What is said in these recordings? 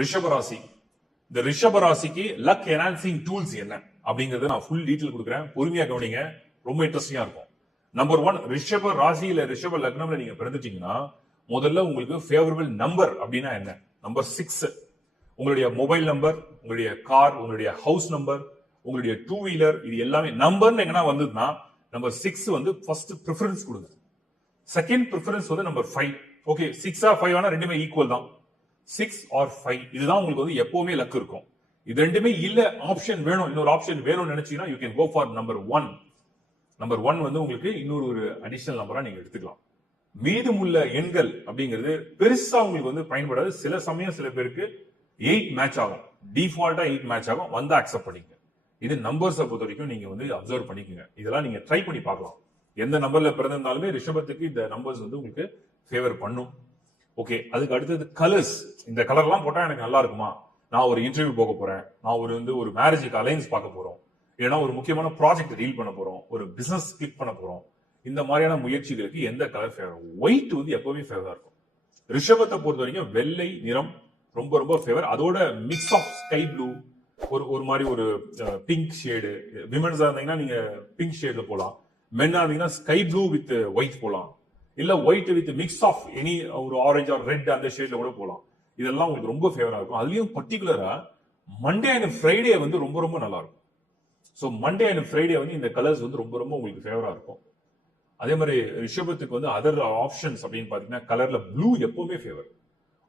ரிஷப ராசி. இந்த ரிஷப ராசிக்கு லக் என்ஹான்சிங் டூல்ஸ் என்ன அப்படிங்கறத நான் ஃபுல் டீடைல் கொடுக்குறேன். பொறுமையா கவனிங்க, ரொம்ப இன்ட்ரெஸ்டிங்கா இருக்கும். நம்பர் 1, ரிஷப ராசியில ரிஷப லக்னம்ல நீங்க பிறந்துட்டீங்கன்னா முதல்ல உங்களுக்கு ஃபேவரபிள் நம்பர் அப்படின்னா என்ன? நம்பர் 6. உங்களுடைய மொபைல் நம்பர், உங்களுடைய கார், உங்களுடைய ஹவுஸ் நம்பர், உங்களுடைய 2 வீலர், இது எல்லாமே நம்பர்னு எங்கன்னா வந்ததுன்னா நம்பர் 6 வந்து ஃபர்ஸ்ட் ப்ரிஃபரன்ஸ் கொடுங்க. செகண்ட் ப்ரிஃபரன்ஸ் வந்து நம்பர் 5. ஓகே, 6 ஆர் 5 ஆனா ரெண்டுமே ஈக்குவல் தான். 6 ஆர் 5 இதுதான் உங்களுக்கு வந்து எப்பவுமே லக் இருக்கும். இது ரெண்டுமே இல்ல, ஆப்ஷன் வேணும், இன்னொரு ஆப்ஷன் வேணும்னு நினைச்சீங்கன்னா you can go for number 1. Number 1 வந்து உங்களுக்கு இன்னொரு ஒரு அடிஷனல் நம்பரா நீங்க எடுத்துக்கலாம். மீதமுள்ள எண்கள் அப்படிங்கிறது பெருசா உங்களுக்கு வந்து பயன்படாது. சில சமயம் சில பேருக்கு 8 மேட்ச் ஆகும், டிஃபால்ட்டா 8 மேட்ச் ஆகும், வந்து அக்செப்ட் பண்ணிக்கங்க. இது நம்பர்ஸை பொறுத்த வரைக்கும் நீங்க வந்து அப்சர்வ் பண்ணிக்கங்க. இதெல்லாம் நீங்க ட்ரை பண்ணி பார்க்கலாம். எந்த நம்பர்ல பிறந்திருந்தாலுமே ரிஷபத்துக்கு இந்த நம்பர்ஸ் வந்து உங்களுக்கு ஃபேவர் பண்ணும். ஓகே, அதுக்கு அடுத்தது கலர்ஸ். இந்த கலர்லாம் போட்டா எனக்கு நல்லா இருக்குமா? நான் ஒரு இன்டர்வியூ போக போறேன், நான் ஒரு மேரேஜுக்கு அலைன்ஸ் பார்க்க போறோம், இல்லைன்னா ஒரு முக்கியமான ப்ராஜெக்ட் டீல் பண்ண போறோம், ஒரு பிசினஸ் கிளிக் பண்ண போறோம், இந்த மாதிரியான முயற்சிகளுக்கு எந்த கலர் ஃபேவர்? ஒயிட் வந்து எப்பவுமே ஃபேவரா இருக்கும். ரிஷபத்தை பொறுத்த வரைக்கும் வெள்ளை நிறம் ரொம்ப ரொம்ப ஃபேவர். அதோட மிக்ஸ் ஆஃப் ஸ்கை ப்ளூ, ஒரு மாதிரி ஒரு பிங்க் ஷேடு. விமன்ஸா இருந்தீங்கன்னா நீங்க பிங்க் ஷேட்ல போலாம். மென்னா இருந்தீங்கன்னா ஸ்கை ப்ளூ வித் ஒயிட் போலாம், இல்ல white with mix of any ஒரு ஆரஞ்சு ஆர் ரெட் அந்த ஷேட்ல கூட போலாம். இதெல்லாம் உங்களுக்கு ரொம்ப ஃபேவரா இருக்கும். அதுலயும் பர்டிகுலரா மண்டே அண்ட் ஃப்ரைடே வந்து ரொம்ப ரொம்ப நல்லா இருக்கும். ஸோ மண்டே அண்ட் ஃப்ரைடே வந்து இந்த கலர்ஸ் வந்து ரொம்ப ரொம்ப உங்களுக்கு ஃபேவரா இருக்கும். அதே மாதிரி ரிஷபத்துக்கு வந்து அதர் ஆப்ஷன்ஸ் அப்படின்னு பாத்தீங்கன்னா கலர்ல ப்ளூ எப்பவுமே favour.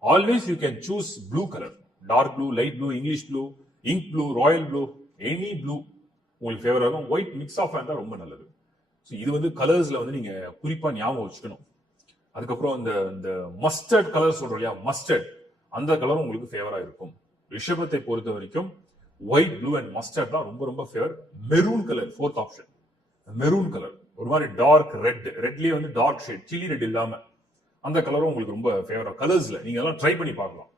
Always you can choose blue colour. Dark blue, light blue, English blue, ink blue, royal blue, any blue உங்களுக்கு ஃபேவரா இருக்கும். ஒயிட் மிக்ஸ் ஆஃப் இருந்தா ரொம்ப நல்லது. ஸோ இது வந்து கலர்ஸ்ல வந்து நீங்க குறிப்பா ஞாபகம் வச்சுக்கணும். அதுக்கப்புறம் இந்த மஸ்டர்ட் கலர் சொல்றோம் இல்லையா, மஸ்டர்ட், அந்த கலரும் உங்களுக்கு ஃபேவரா இருக்கும். ரிஷபத்தை பொறுத்த வரைக்கும் ஒயிட், ப்ளூ அண்ட் மஸ்டர்ட் தான் ரொம்ப ரொம்ப favour. Maroon colour 4th option. Maroon colour ஒரு மாதிரி டார்க் ரெட், ரெட்லயே வந்து டார்க் ஷேட், சில்லி ரெட் இல்லாம அந்த கலரும் உங்களுக்கு ரொம்ப ஃபேவரா. கலர்ஸ்ல நீங்க எல்லாம் ட்ரை பண்ணி பார்க்கலாம்.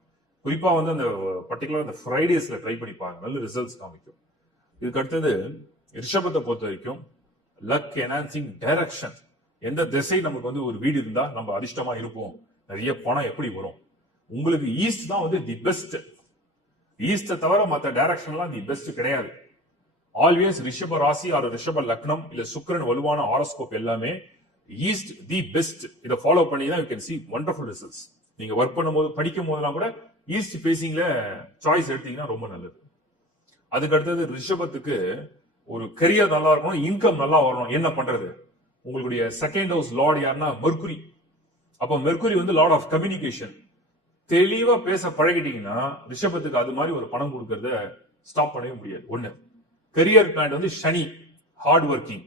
குறிப்பா வந்து அந்த பர்டிகுலர் அந்த ஃப்ரைடேஸ்ல ட்ரை பண்ணி பாருங்க, நல்ல ரிசல்ட்ஸ் காமிக்கும். இதுக்கு அடுத்தது ரிஷபத்தை பொறுத்த வரைக்கும் லக் என்ஹான்சிங் டைரக்ஷன். எந்த திசை நமக்கு வந்து ஒரு வீடு இருந்தா நம்ம அதிர்ஷ்டமா இருப்போம், நிறைய பணம் எப்படி வரும்? உங்களுக்கு ஈஸ்ட் தான் வந்து தி பெஸ்ட். ஈஸ்ட தவிர மற்ற டைரக்ஷன்லாம் தி பெஸ்ட் கிடையாது. ஆல்வேஸ் ரிஷப ராசி ஆர் ரிஷப லக்னம் இல்ல சுக்கிரன் வலுவான ஹாரோஸ்கோப் எல்லாமே ஈஸ்ட் தி பெஸ்ட். இதை ஃபாலோ பண்ணி தான் you can see wonderful results. நீங்க ஒர்க் பண்ணும்போது படிக்கும் போதெல்லாம் கூட ஈஸ்ட் ஃபேசிங்ல சாய்ஸ் எடுத்தீங்கன்னா ரொம்ப நல்லது. அதுக்கு அடுத்தது ரிஷபத்துக்கு ஒரு கரியர் நல்லா இருக்கணும், இன்கம் நல்லா வரணும். என்ன பண்றது? உங்களுடைய செகண்ட் ஹவுஸ் லார்ட் யாருன்னா மெர்க்குரி. அப்ப மெர்க்குரி வந்து லார்ட் ஆஃப் கம்யூனிகேஷன். தெளிவா பேச பழகிட்டீங்கன்னா ரிஷபத்துக்கு அது மாதிரி ஒரு பணம் கொடுக்கறத ஸ்டாப் பண்ணவே முடியாது. ஒண்ணு. கரியர் பிளான் வந்து சனி, ஹார்ட் ஒர்க்கிங்.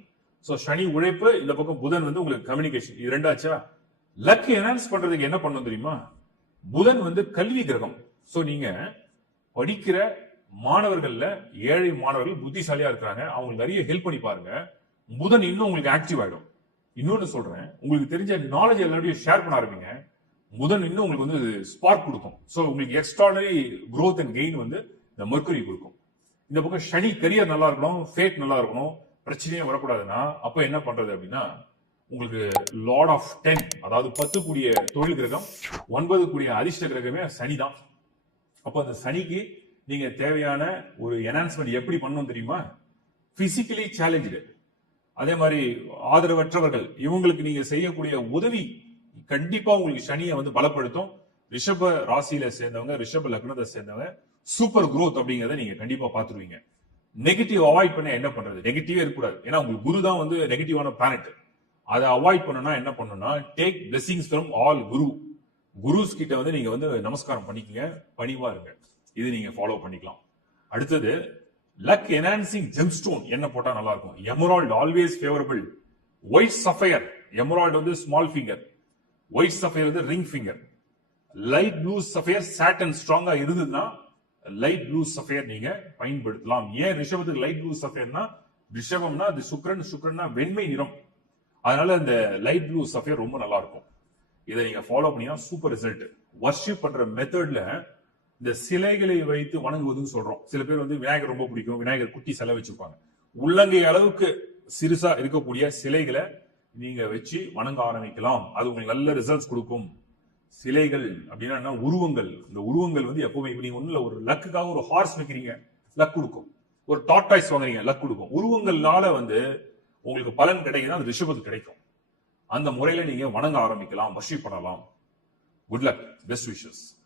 சோ சனி உழைப்பு, இந்த பக்கம் புதன் வந்து உங்களுக்கு கம்யூனிகேஷன். இது ரெண்டாச்சா? லக் என்ஹான்ஸ் பண்றதுக்கு என்ன பண்ணணும் தெரியுமா? புதன் வந்து கல்வி கிரகம். சோ நீங்க படிக்கிற மாணவர்கள்ல ஏழை மாணவர்கள் புத்திசாலியா இருக்கிறாங்க, அவங்களுக்கு நிறைய ஹெல்ப் பண்ணி பாருங்க. புதன் இன்னும் உங்களுக்கு ஆக்டிவ் ஆயிடும். இன்னொன்னு சொல்றேன், உங்களுக்கு தெரிஞ்ச நாலேஜ் எல்லாரையும் ஷேர் பண்ண ஆரம்பிங்க. புதன் இன்னும் உங்களுக்கு வந்து ஸ்பார்க் கொடுக்கும். சோ உங்களுக்கு எக்ஸ்ட்ராடனரி growth அண்ட் கெயின் வந்து இந்த மெர்க்குரி கொடுக்கும். இந்த பக்கம் சனி கரியர் நல்லா இருக்கணும், ஃபேட் நல்லா இருக்கணும், பிரச்சனையே வரக்கூடாதுன்னா அப்ப என்ன பண்றது அப்படின்னா உங்களுக்கு லார்ட் ஆஃப் 10, அதாவது 10 கூடிய தொழில் கிரகம், 9 கூடிய அதிர்ஷ்ட கிரகமே சனி தான். அப்ப அந்த சனிக்கு நீங்க தேவையான ஒரு என்ஹான்ஸ்மெண்ட் எப்படி பண்ணணும் தெரியுமா? பிசிக்கலி சேலஞ்சு, அதே மாதிரி ஆதரவற்றவர்கள், இவங்களுக்கு நீங்க செய்யக்கூடிய உதவி கண்டிப்பா உங்களுக்கு சனியை வந்து பலப்படுத்தும். ரிஷப ராசியில சேர்ந்தவங்க, ரிஷப லக்னத்தை சேர்ந்தவங்க சூப்பர் growth அப்படிங்கறத நீங்க கண்டிப்பா பாத்துருவீங்க. நெகட்டிவ் அவாய்ட் பண்ண என்ன பண்றது? நெகட்டிவே இருக்கக்கூடாது. ஏன்னா உங்களுக்கு குரு தான் வந்து நெகட்டிவான பிளானட். அதை அவாய்ட் பண்ணனா என்ன பண்ணணும்னா டேக் பிளெஸிங்ஸ் ஃப்ரம் ஆல் குரு. குருஸ் கிட்ட வந்து நீங்க வந்து நமஸ்காரம் பண்ணிக்கங்க, பணிவா இருங்க. இது நீங்க ஃபாலோ பண்ணிக்கலாம். அடுத்தது லக் என்ஹான்சிங் ஜெம்ஸ்டோன் என்ன போட்டா நல்லா இருக்கும்? Emerald always favourable. White sapphire, emerald வந்து ஸ்மால் ஃபிங்கர், ஒயிட் சஃபயர் வந்து ring finger. Light blue sapphire Saturn ஸ்ட்ராங்கா இருந்ததுன்னா லைட் ப்ளூ சஃபயர் நீங்க பயன்படுத்தலாம். ஏன் ரிஷபத்துக்கு லைட் ப்ளூ சஃபயர்னா, ரிஷபம்னா அது சுக்கிரன், சுக்கிரன்னா வெண்மை நிறம், அதனால இந்த லைட் ப்ளூ சஃபயர் ரொம்ப நல்லா இருக்கும். இதை நீங்க ஃபாலோ பண்ணீங்கன்னா சூப்பர் ரிசல்ட். வர்ஷிப் பண்ற மெத்தட்ல இந்த சிலைகளை வைத்து வணங்குவதுன்னு சொல்றோம். சில பேர் வந்து விநாயகர் ரொம்ப பிடிக்கும், விநாயகர் குட்டி சிலை வச்சிருப்பாங்க. உள்ளங்கை அளவுக்கு சிறுசா இருக்கக்கூடிய சிலைகளை நீங்க வச்சு வணங்க ஆரம்பிக்கலாம். அது உங்களுக்கு நல்ல ரிசல்ட்ஸ் கொடுக்கும். சிலைகள் அப்படின்னா என்ன? உருவங்கள். இந்த உருவங்கள் வந்து எப்பவுமே இப்ப நீங்க ஒண்ணுல ஒரு லக்குக்காக ஒரு ஹார்ஸ் வைக்கிறீங்க, லக் கொடுக்கும். ஒரு டாட்டாய்ஸ் வாங்குறீங்க, லக் கொடுக்கும். உருவங்கள்னால வந்து உங்களுக்கு பலன் கிடைக்குதுன்னா அது ரிஷபத்துக்கு கிடைக்கும். அந்த முறையில நீங்க வணங்க ஆரம்பிக்கலாம், வர்ஷிப் பண்ணலாம். Good luck, best wishes.